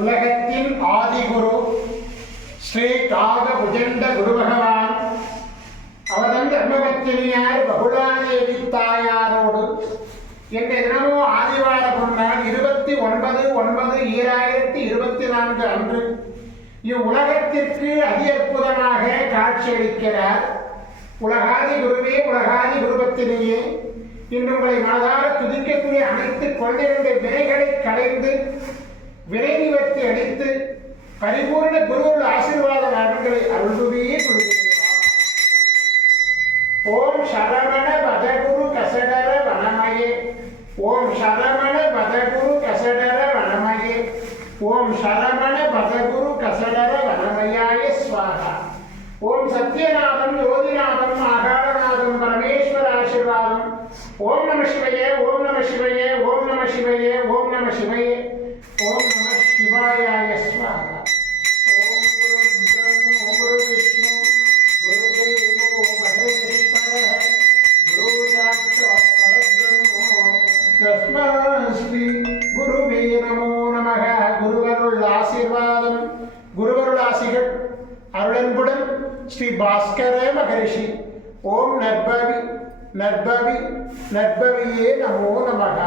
உலகத்தின் ஆதிகுரு ஸ்ரீ காக புஜண்ட குரு பகவான் அவதன் தர்மபத்தினியார் பகுலாதேவி தாயாரோடு என்ற தினமும் ஆதிவார பொன்னாள் 29/9/2024 அன்று இவ்வுலகத்திற்கு அதி அற்புதமாக காட்சியளிக்கிறார். உலகாதி குருவே, உலகாதி குருபத்தினியே, இன்று உங்களை மனதார துதிக்கக்கூடிய அனைத்து குழந்தைகளுடைய வினைகளை களைந்து வினை நிவர்த்தி அளித்து பரிபூர்ண குருவுள்ள ஆசீர்வாத நலன்களை அருள்புரியே சொல்கிறார். ஓம் சரவண பதகுரு கசடர வனமயே, ஓம் சரவண பதகுரு கசடர வனமயே, ஓம் சரவண பதகுரு கசடர வனமயாய ஸ்வாஹா. ஓம் சத்யநாதம் யோதிநாதம் ஆகாரநாதம் பரமேஸ்வர ஆசீர்வாதம். ஓம் நம சிவயே, ஓம் நம சிவயே, ஓம் நம சிவயே, ஓம் நம சிவயே, ஓம் நம சிவாயாய ஸ்வாஹா. ஓம் குரு பிரம்ம குரு விஷ்ணு குரு தேவோ மகேஸ்வரः குரு சாட்சாத் பரபிரம்மோ தஸ்மை ஸ்ரீ குருவே நமோ நமः. குருவருள் ஆசீர்வாதம், குருவருள் ஆசிகள் அருளன்புடன் ஸ்ரீ பாஸ்கர மகரிஷி. ஓம் நற்பவி நற்பவி நற்பவியே நமோ நமः.